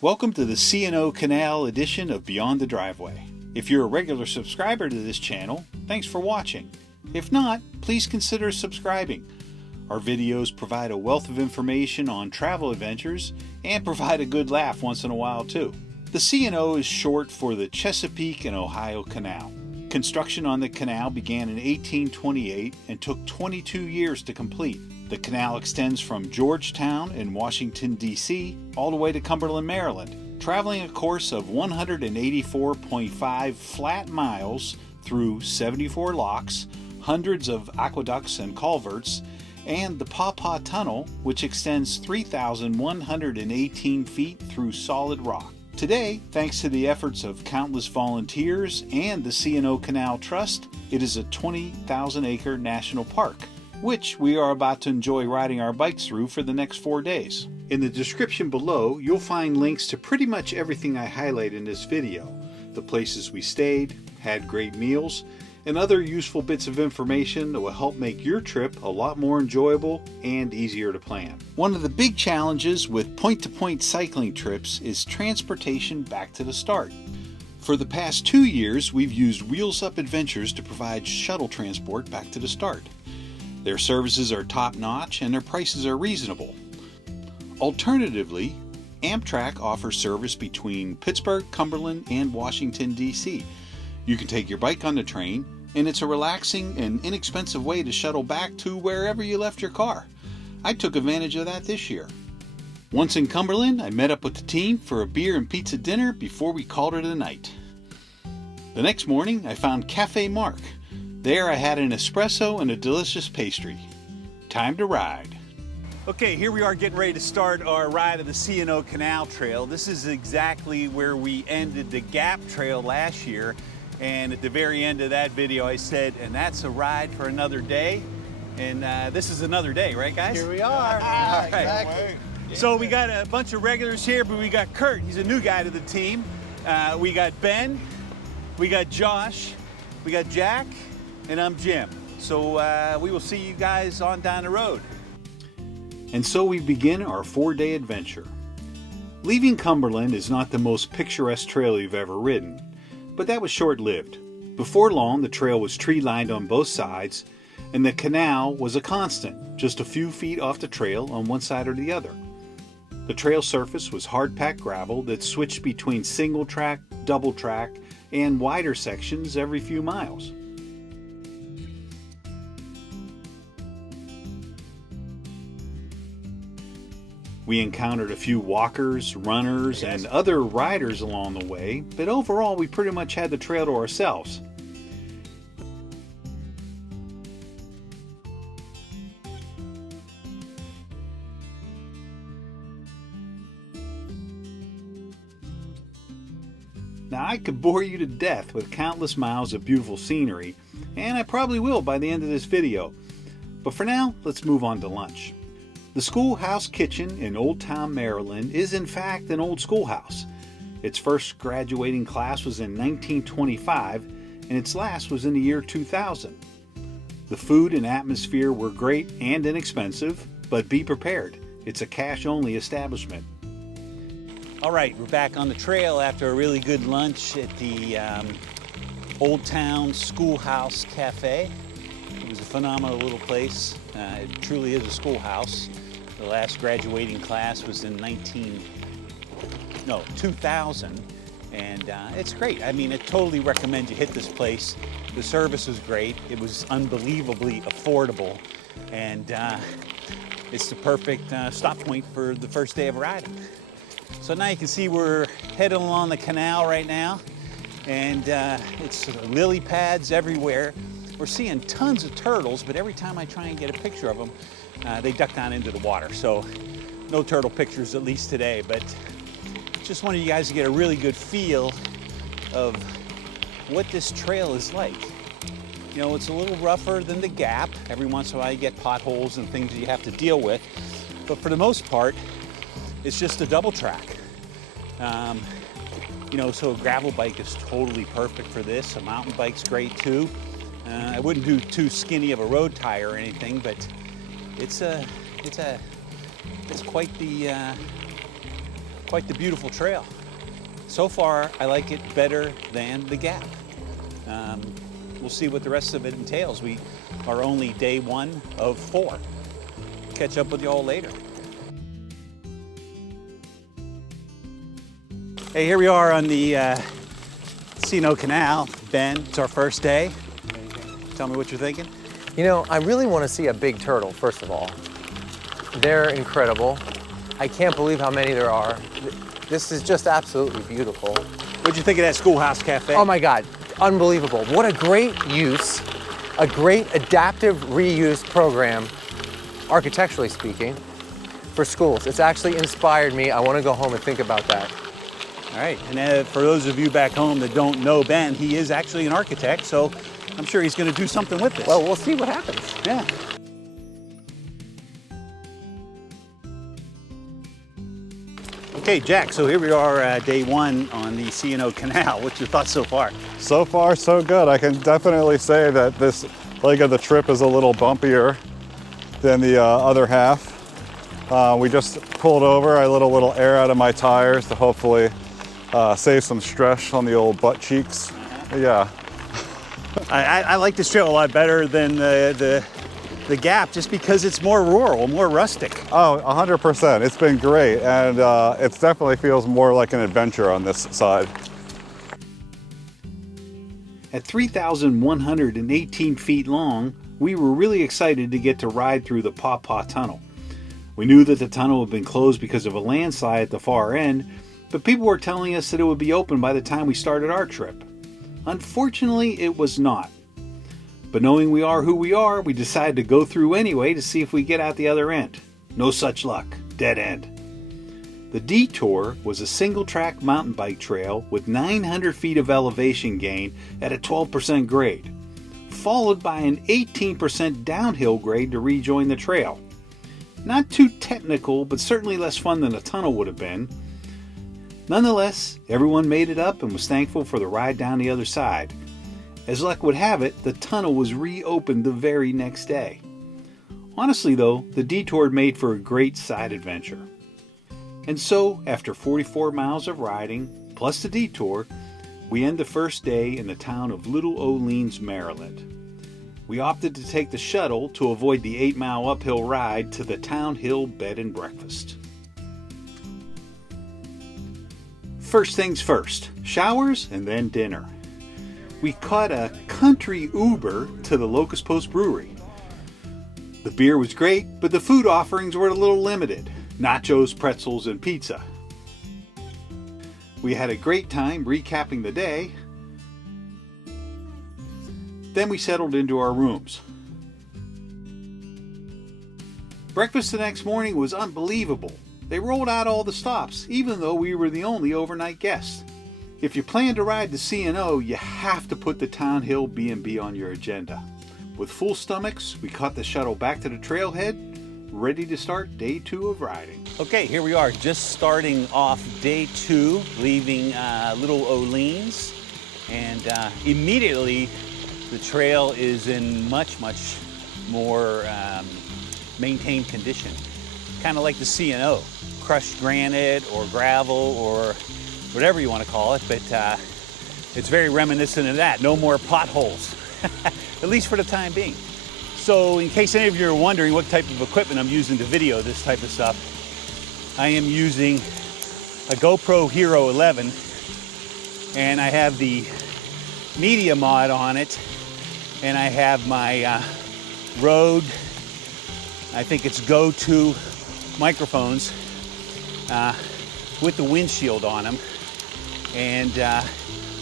Welcome to the C&O Canal edition of Beyond the Driveway. If you're a regular subscriber to this channel, thanks for watching. If not, please consider subscribing. Our videos provide a wealth of information on travel adventures and provide a good laugh once in a while too. The C&O is short for the Chesapeake and Ohio Canal. Construction on the canal began in 1828 and took 22 years to complete. The canal extends from Georgetown in Washington, D.C. all the way to Cumberland, Maryland, traveling a course of 184.5 flat miles through 74 locks, hundreds of aqueducts and culverts, and the Paw Paw Tunnel, which extends 3,118 feet through solid rock. Today, thanks to the efforts of countless volunteers and the C&O Canal Trust, it is a 20,000-acre national park, which we are about to enjoy riding our bikes through for the next 4 days. In the description below, you'll find links to pretty much everything I highlight in this video. The places we stayed, had great meals, and other useful bits of information that will help make your trip a lot more enjoyable and easier to plan. One of the big challenges with point-to-point cycling trips is transportation back to the start. For the past 2 years, we've used Wheelzup Adventures to provide shuttle transport back to the start. Their services are top-notch and their prices are reasonable. Alternatively, AmTrak offers service between Pittsburgh, Cumberland, and Washington, D.C. You can take your bike on the train, and it's a relaxing and inexpensive way to shuttle back to wherever you left your car. I took advantage of that this year. Once in Cumberland, I met up with the team for a beer and pizza dinner before we called it a night. The next morning, I found Cafe Mark. There I had an espresso and a delicious pastry. Time to ride. Okay, here we are getting ready to start our ride of the C&O Canal Trail. This is exactly where we ended the Gap Trail last year. And at the very end of that video, I said, and that's a ride for another day. And this is another day, right guys? Here we are. All right. Exactly. So we got a bunch of regulars here, but we got Kurt, he's a new guy to the team. We got Ben, we got Josh, we got Jack, and I'm Jim. So we will see you guys on down the road. And so we begin our 4-day adventure. Leaving Cumberland is not the most picturesque trail you've ever ridden, but that was short-lived. Before long, the trail was tree-lined on both sides, and the canal was a constant, just a few feet off the trail on one side or the other. The trail surface was hard-packed gravel that switched between single-track, double-track, and wider sections every few miles. We encountered a few walkers, runners, and other riders along the way, but overall we pretty much had the trail to ourselves. Now I could bore you to death with countless miles of beautiful scenery, and I probably will by the end of this video. But for now, let's move on to lunch. The Schoolhouse Kitchen in Old Town, Maryland is in fact an old schoolhouse. Its first graduating class was in 1925 and its last was in the year 2000. The food and atmosphere were great and inexpensive, but be prepared, it's a cash-only establishment. All right, we're back on the trail after a really good lunch at the Old Town Schoolhouse Cafe. It was a phenomenal little place. It truly is a schoolhouse. The last graduating class was in 2000, and it's great. I mean, I totally recommend you hit this place. The service was great. It was unbelievably affordable, and it's the perfect stop point for the first day of riding. So now you can see we're heading along the canal right now, and it's lily pads everywhere. We're seeing tons of turtles, but every time I try and get a picture of them, they duck down into the water. So no turtle pictures, at least today, but just wanted you guys to get a really good feel of what this trail is like. You know, it's a little rougher than the Gap. Every once in a while you get potholes and things that you have to deal with, but for the most part, it's just a double track. You know, so a gravel bike is totally perfect for this. A mountain bike's great too. I wouldn't do too skinny of a road tire or anything, but it's quite the Quite the beautiful trail. So far, I like it better than the Gap. We'll see what the rest of it entails. We are only day 1 of 4. Catch up with you all later. Hey, here we are on the C&O Canal. Ben, it's our first day. Tell me what you're thinking. You know, I really want to see a big turtle, first of all. They're incredible. I can't believe how many there are. This is just absolutely beautiful. What'd you think of that Schoolhouse Cafe? Oh my God, unbelievable. What a great use, a great adaptive reuse program, architecturally speaking, for schools. It's actually inspired me. I want to go home and think about that. All right, and for those of you back home that don't know Ben, he is actually an architect, so I'm sure he's going to do something with this. Well, we'll see what happens. Yeah. Okay, Jack, so here we are day 1 on the C&O Canal. What's your thoughts so far? So far, so good. I can definitely say that this leg of the trip is a little bumpier than the other half. We just pulled over. I let a little air out of my tires to hopefully save some stress on the old butt cheeks. Yeah. I like this trail a lot better than the Gap, just because it's more rural, more rustic. Oh, 100%. It's been great, and it definitely feels more like an adventure on this side. At 3,118 feet long, we were really excited to get to ride through the Paw Paw Tunnel. We knew that the tunnel had been closed because of a landslide at the far end, but people were telling us that it would be open by the time we started our trip. Unfortunately, it was not. But knowing we are who we are, we decided to go through anyway to see if we get out the other end. No such luck. Dead end. The detour was a single-track mountain bike trail with 900 feet of elevation gain at a 12% grade, followed by an 18% downhill grade to rejoin the trail. Not too technical, but certainly less fun than a tunnel would have been. Nonetheless, everyone made it up and was thankful for the ride down the other side. As luck would have it, the tunnel was reopened the very next day. Honestly though, the detour made for a great side adventure. And so, after 44 miles of riding, plus the detour, we end the first day in the town of Little Orleans, Maryland. We opted to take the shuttle to avoid the 8-mile uphill ride to the Town Hill Bed and Breakfast. First things first, showers and then dinner. We caught a country Uber to the Locust Post Brewery. The beer was great, but the food offerings were a little limited. Nachos, pretzels, and pizza. We had a great time recapping the day. Then we settled into our rooms. Breakfast the next morning was unbelievable. They rolled out all the stops, even though we were the only overnight guests. If you plan to ride the C&O, you have to put the Town Hill B&B on your agenda. With full stomachs, we caught the shuttle back to the trailhead, ready to start day 2 of riding. Okay, here we are, just starting off day 2, leaving Little Orleans, and immediately the trail is in much more maintained condition. Kind of like the C&O, crushed granite or gravel or whatever you want to call it, but it's very reminiscent of that. No more potholes, at least for the time being. So in case any of you are wondering what type of equipment I'm using to video this type of stuff, I am using a GoPro Hero 11, and I have the media mod on it, and I have my Rode, I think it's Go2 microphones with the windshield on them. And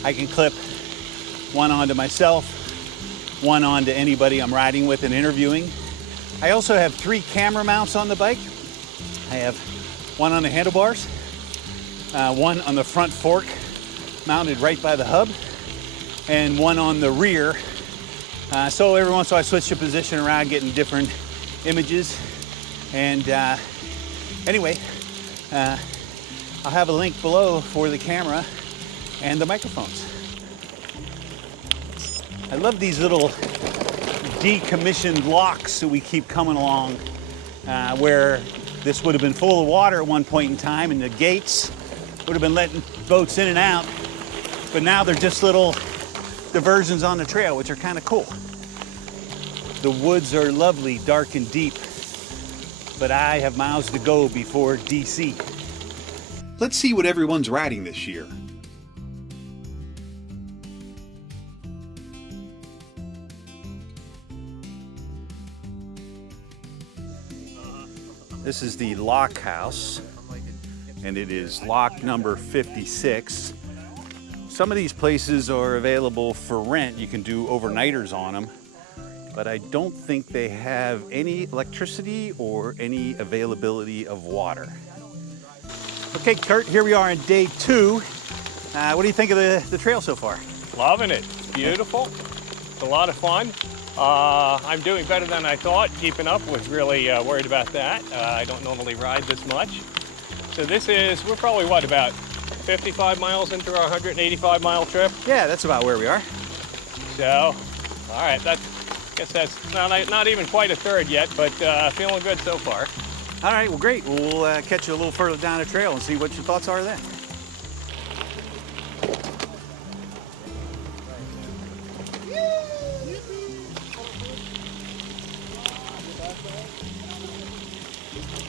I can clip one onto myself, one onto anybody I'm riding with and interviewing. I also have 3 camera mounts on the bike. I have one on the handlebars, one on the front fork mounted right by the hub, and one on the rear. So every once in a while I switch the position around, getting different images. And anyway, I'll have a link below for the camera and the microphones. I love these little decommissioned locks that we keep coming along, where This would have been full of water at one point in time, and the gates would have been letting boats in and out. But now they're just little diversions on the trail, which are kind of cool. The woods are lovely, dark and deep, but I have miles to go before DC. Let's see what everyone's riding this year. This is the lock house, and it is lock number 56. Some of these places are available for rent. You can do overnighters on them, but I don't think they have any electricity or any availability of water. Okay, Kurt, here we are on day 2. What do you think of the trail so far? Loving it. It's beautiful. It's a lot of fun. I'm doing better than I thought. Keeping up, was really worried about that. I don't normally ride this much. So we're probably what, about 55 miles into our 185 mile trip? Yeah, that's about where we are. So, all right, I guess that's not even quite a third yet, but feeling good so far. All right, well, great. We'll catch you a little further down the trail and see what your thoughts are then.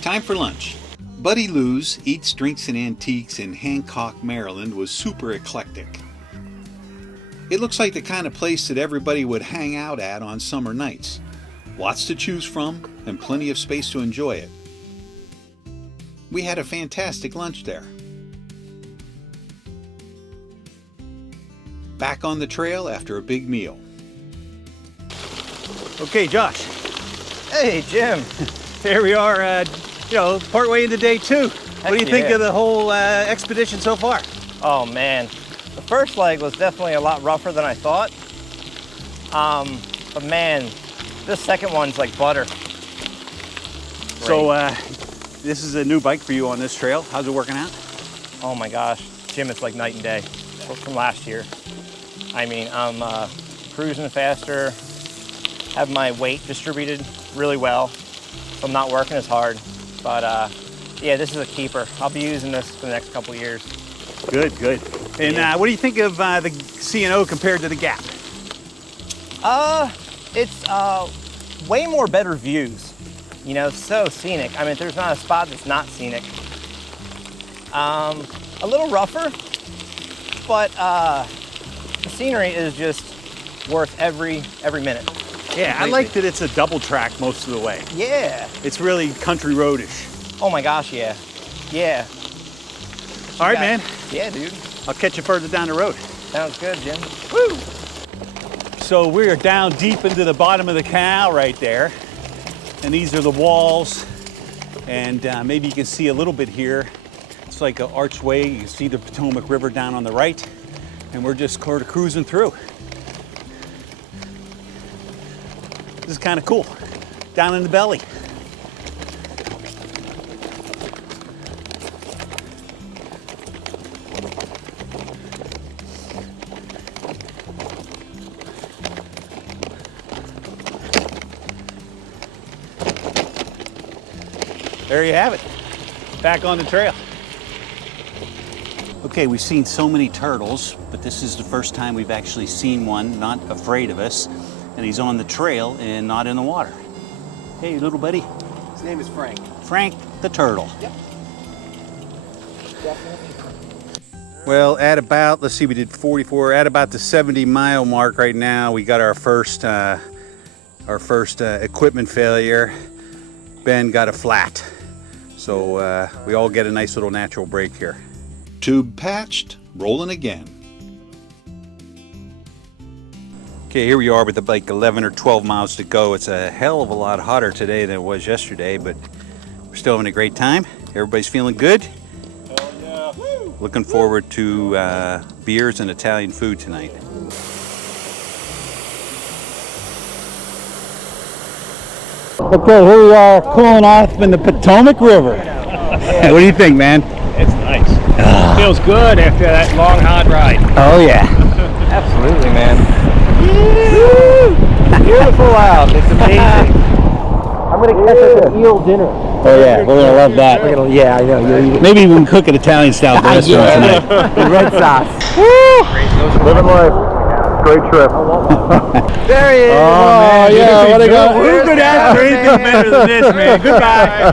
Time for lunch. Buddy Lou's Eats, Drinks, and Antiques in Hancock, Maryland was super eclectic. It looks like the kind of place that everybody would hang out at on summer nights. Lots to choose from and plenty of space to enjoy it. We had a fantastic lunch there. Back on the trail after a big meal. Okay, Josh. Hey, Jim. Here we are, partway into day 2. What do you think of the whole expedition so far? Oh, man. The first leg was definitely a lot rougher than I thought. But man, this second one's like butter. Great. So, this is a new bike for you on this trail. How's it working out? Oh my gosh, Jim, it's like night and day from last year. I mean, I'm cruising faster, have my weight distributed really well, so I'm not working as hard. But yeah, this is a keeper. I'll be using this for the next couple of years. Good, good. And what do you think of the C&O compared to the Gap? It's way more better views. You know, so scenic. I mean, there's not a spot that's not scenic. A little rougher, but the scenery is just worth every minute. Yeah, completely. I like that it's a double track most of the way. Yeah. It's really country roadish. Oh my gosh, yeah. Yeah. All right, man. Yeah, dude. I'll catch you further down the road. Sounds good, Jim. Woo! So we are down deep into the bottom of the canal right there. And these are the walls. And maybe you can see a little bit here. It's like an archway. You can see the Potomac River down on the right. And we're just sort of cruising through. This is kind of cool. Down in the belly. There you have it. Back on the trail. Okay, we've seen so many turtles, but this is the first time we've actually seen one not afraid of us. And he's on the trail and not in the water. Hey, little buddy. His name is Frank. Frank the turtle. Yep. Definitely Frank. Well, at about, let's see, we did 44, at about the 70-mile mark right now, we got our first equipment failure. Ben got a flat. So we all get a nice little natural break here. Tube patched, rolling again. Okay, here we are with like 11 or 12 miles to go. It's a hell of a lot hotter today than it was yesterday, but we're still having a great time. Everybody's feeling good. Hell yeah. Woo! Looking forward to beers and Italian food tonight. Okay, here we are cooling off in the Potomac River. What do you think, man? It's nice. Feels good after that long, hard ride. Oh, yeah. Absolutely, man. Beautiful out. It's amazing. I'm gonna catch us an eel dinner. Oh yeah, we're gonna love that. We're gonna, yeah, I know. Maybe we can cook at Italian style at the restaurant tonight. The red sauce. Living life. Great trip. There he is. Oh yeah, what a go! Who could ask for anything better than this, man? Goodbye.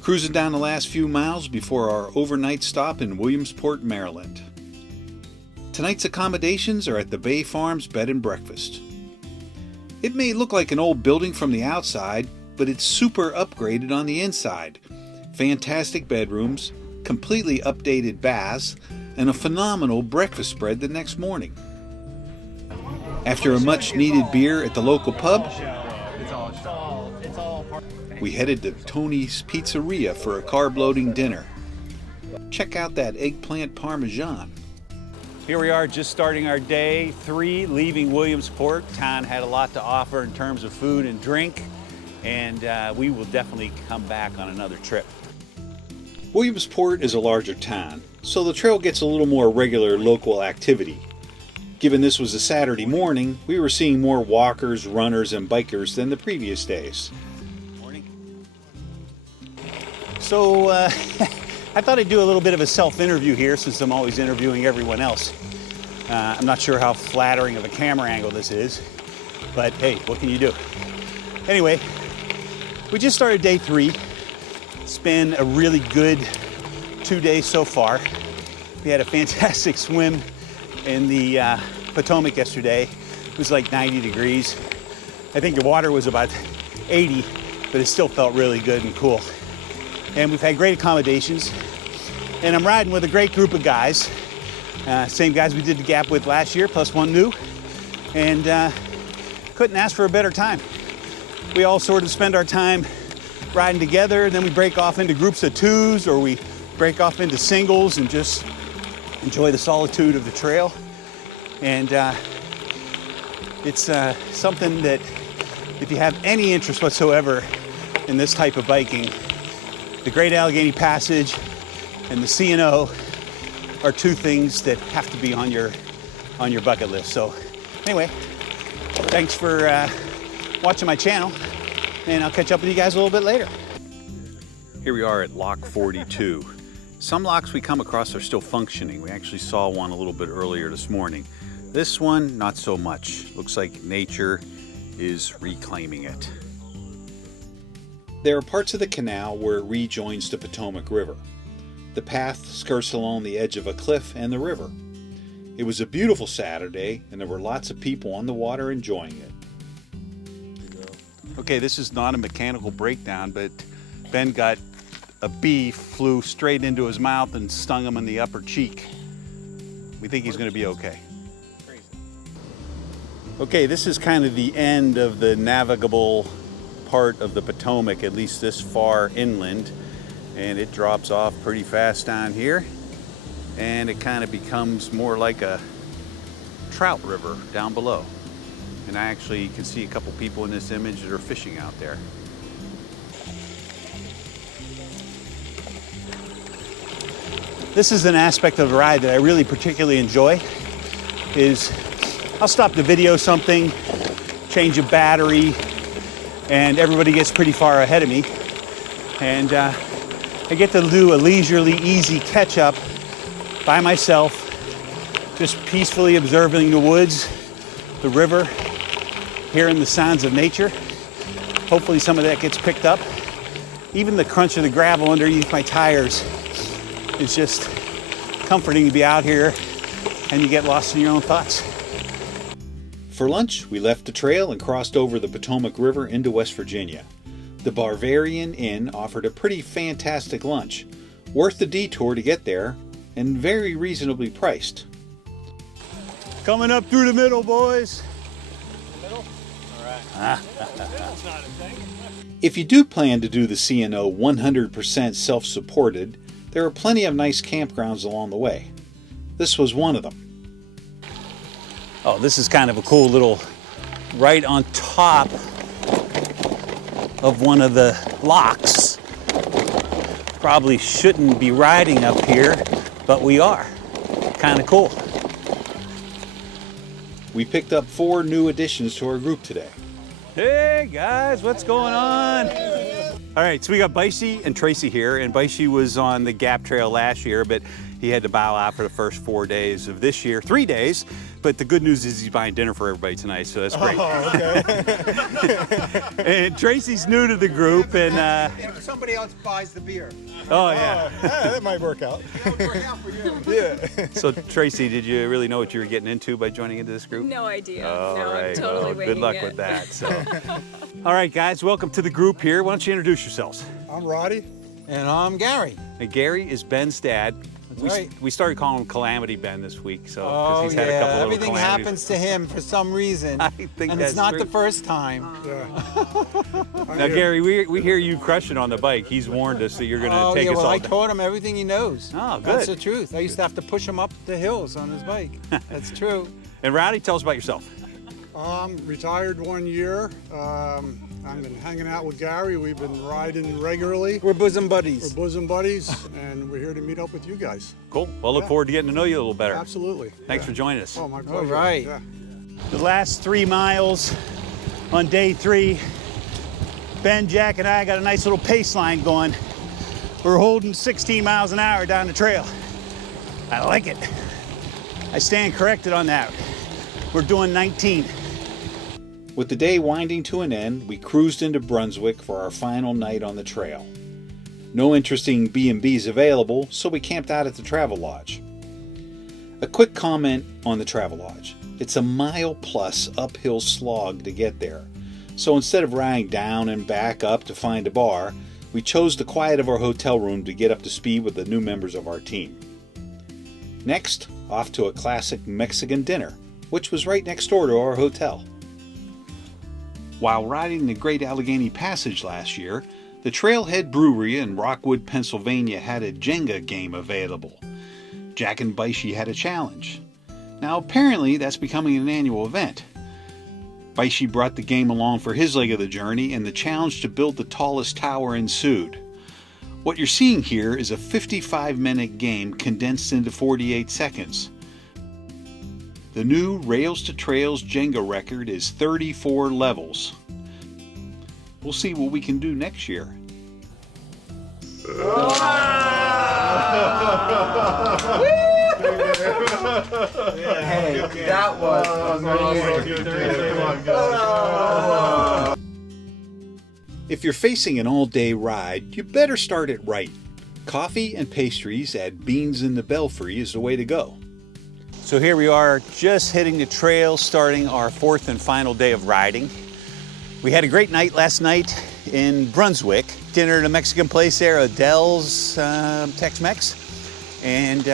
Cruising down the last few miles before our overnight stop in Williamsport, Maryland. Tonight's accommodations are at the Bay Farms Bed and Breakfast. It may look like an old building from the outside, but it's super upgraded on the inside. Fantastic bedrooms, completely updated baths, and a phenomenal breakfast spread the next morning. After a much needed beer at the local pub, we headed to Tony's Pizzeria for a carb-loading dinner. Check out that eggplant parmesan. Here we are just starting our day 3, leaving Williamsport. Town had a lot to offer in terms of food and drink, and we will definitely come back on another trip. Williamsport is a larger town, so the trail gets a little more regular local activity. Given this was a Saturday morning, we were seeing more walkers, runners, and bikers than the previous days. Morning. So I thought I'd do a little bit of a self-interview here since I'm always interviewing everyone else. I'm not sure how flattering of a camera angle this is, but hey, what can you do? Anyway, we just started day 3. It's been a really good 2 days so far. We had a fantastic swim in the Potomac yesterday. It was like 90 degrees. I think the water was about 80, but it still felt really good and cool. And we've had great accommodations. And I'm riding with a great group of guys. Same guys we did the Gap with last year, plus one new. And couldn't ask for a better time. We all sort of spend our time riding together, and then we break off into groups of 2s, or we break off into singles and just enjoy the solitude of the trail. And it's something that if you have any interest whatsoever in this type of biking, the Great Allegheny Passage and the C&O are 2 things that have to be on your bucket list. So anyway, thanks for watching my channel, and I'll catch up with you guys a little bit later. Here we are at Lock 42. Some locks we come across are still functioning. We actually saw one a little bit earlier this morning. This one, not so much. Looks like nature is reclaiming it. There are parts of the canal where it rejoins the Potomac River. The path skirts along the edge of a cliff and the river. It was a beautiful Saturday, and there were lots of people on the water enjoying it. Okay, this is not a mechanical breakdown, but Ben got a bee flew straight into his mouth and stung him in the upper cheek. We think he's going to be okay. Okay, this is kind of the end of the navigable part of the Potomac, at least this far inland, and it drops off pretty fast down here, and it kind of becomes more like a trout river down below. And I actually can see a couple people in this image that are fishing out there. This is an aspect of the ride that I really particularly enjoy. Is I'll stop to video something, change a battery, and everybody gets pretty far ahead of me. And I get to do a leisurely, easy catch up by myself, just peacefully observing the woods, the river, hearing the sounds of nature. Hopefully some of that gets picked up. Even the crunch of the gravel underneath my tires is just comforting to be out here, and you get lost in your own thoughts. For lunch, we left the trail and crossed over the Potomac River into West Virginia. The Bavarian Inn offered a pretty fantastic lunch, worth the detour to get there, and very reasonably priced. Coming up through the middle, boys. Middle? All right. Middle's not a thing. If you do plan to do the C&O 100% self-supported, there are plenty of nice campgrounds along the way. This was one of them. Oh, this is kind of a cool little, right on top of one of the locks. Probably shouldn't be riding up here, but we are. Kind of cool. We picked up 4 new additions to our group today. Hey guys, what's going on? All right, so we got Baishi and Tracy here, and Baishi was on the Gap Trail last year, but he had to bow out for the first 4 days of this year, 3 days. But the good news is he's buying dinner for everybody tonight, so that's great. Oh, okay. And Tracy's new to the group, and If somebody else buys the beer. oh yeah. That might work out. That would work out for you. Yeah. So Tracy, did you really know what you were getting into by joining into this group? No idea. All no, right. I'm totally Well, winging good luck it. with that. So. All right, guys, welcome to the group here. Why don't you introduce yourselves? I'm Roddy. And I'm Gary. And Gary is Ben's dad. right. We started calling him Calamity Ben this week, so Oh he's had a couple yeah, little everything calamities. happens to him for some reason. I think and that's it's not true. the first time. Now, Gary, we hear you crushing on the bike. He's warned us that you're going to Oh take yeah, us well all I down. taught him everything he knows. Oh, That's good. the truth. I used to have to push him up the hills on his bike. That's true. And Rowdy, tell us about yourself. I'm retired 1 year. I've been hanging out with Gary. We've been riding regularly. We're bosom buddies. We're bosom buddies, and we're here to meet up with you guys. Cool. Well, look Yeah. forward to getting to know you a little better. Absolutely. Thanks Yeah. for joining us. Oh, my pleasure. All right. Yeah. The last 3 miles on day 3, Ben, Jack, and I got a nice little pace line going. We're holding 16 miles an hour down the trail. I like it. I stand corrected on that. We're doing 19. With the day winding to an end, we cruised into Brunswick for our final night on the trail. No interesting B&Bs available, so we camped out at the Travel Lodge. A quick comment on the Travel Lodge. It's a mile-plus uphill slog to get there, so instead of riding down and back up to find a bar, we chose the quiet of our hotel room to get up to speed with the new members of our team. Next, off to a classic Mexican dinner, which was right next door to our hotel. While riding the Great Allegheny Passage last year, the Trailhead Brewery in Rockwood, Pennsylvania had a Jenga game available. Jack and Baishi had a challenge. Now apparently that's becoming an annual event. Baishi brought the game along for his leg of the journey, and the challenge to build the tallest tower ensued. What you're seeing here is a 55-minute game condensed into 48 seconds. The new Rails to Trails Jenga record is 34 levels. We'll see what we can do next year. Hey, that was amazing. If you're facing an all-day ride, you better start it right. Coffee and pastries at Beans in the Belfry is the way to go. So here we are, just hitting the trail, starting our 4th and final day of riding. We had a great night last night in Brunswick. Dinner at a Mexican place there, Adele's Tex-Mex. And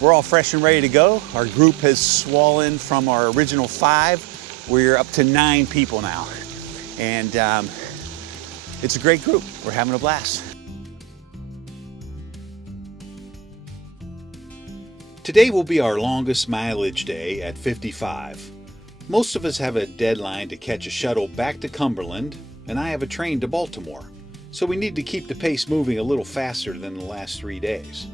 we're all fresh and ready to go. Our group has swollen from our original 5. We're up to 9 people now. And it's a great group. We're having a blast. Today will be our longest mileage day at 55. Most of us have a deadline to catch a shuttle back to Cumberland, and I have a train to Baltimore, so we need to keep the pace moving a little faster than the last 3 days.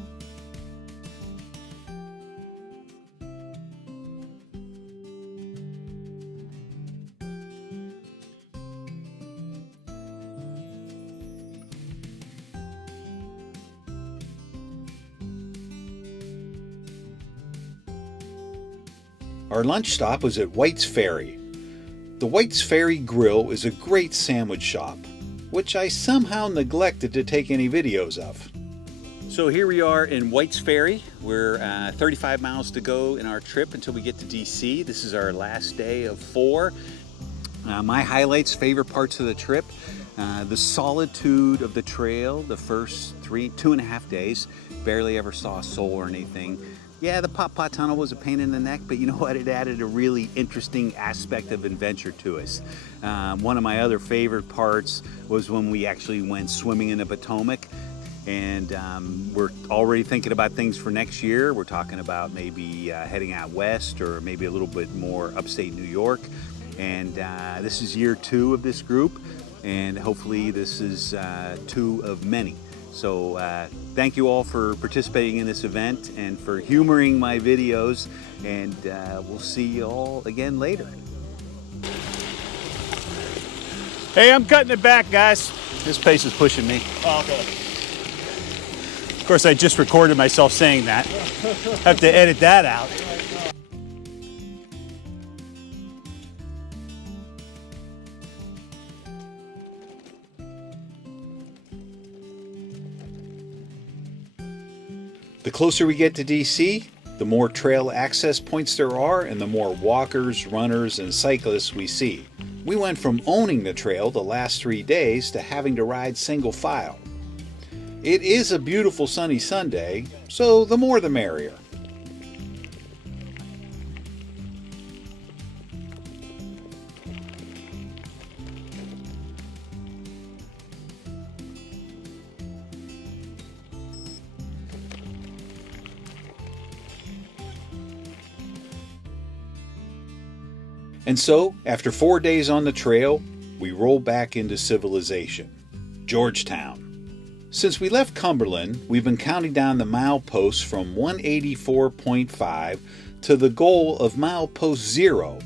Our lunch stop was at White's Ferry. The White's Ferry Grill is a great sandwich shop, which I somehow neglected to take any videos of. So here we are in White's Ferry. We're 35 miles to go in our trip until we get to DC. This is our last day of 4. My highlights, favorite parts of the trip, the solitude of the trail, the first 2.5 days. Barely ever saw a soul or anything. Yeah, the Paw Paw Tunnel was a pain in the neck, but you know what? It added a really interesting aspect of adventure to us. One of my other favorite parts was when we actually went swimming in the Potomac. And we're already thinking about things for next year. We're talking about maybe heading out west or maybe a little bit more upstate New York. And this is year 2 of this group, and hopefully this is 2 of many. So thank you all for participating in this event and for humoring my videos, and we'll see you all again later. Hey, I'm cutting it back, guys. This pace is pushing me. Oh, okay. Of course, I just recorded myself saying that. Have to edit that out. The closer we get to DC, the more trail access points there are and the more walkers, runners, and cyclists we see. We went from owning the trail the last 3 days to having to ride single file. It is a beautiful sunny Sunday, so the more the merrier. And so, after 4 days on the trail, we roll back into civilization. Georgetown. Since we left Cumberland, we've been counting down the mileposts from 184.5 to the goal of milepost 0.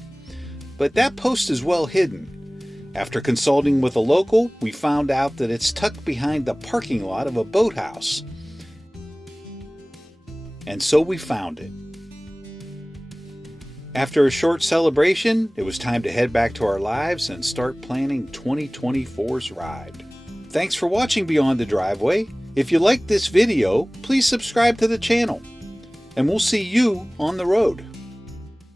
But that post is well hidden. After consulting with a local, we found out that it's tucked behind the parking lot of a boathouse. And so we found it. After a short celebration, it was time to head back to our lives and start planning 2024's ride. Thanks for watching Beyond the Driveway. If you liked this video, please subscribe to the channel. And we'll see you on the road.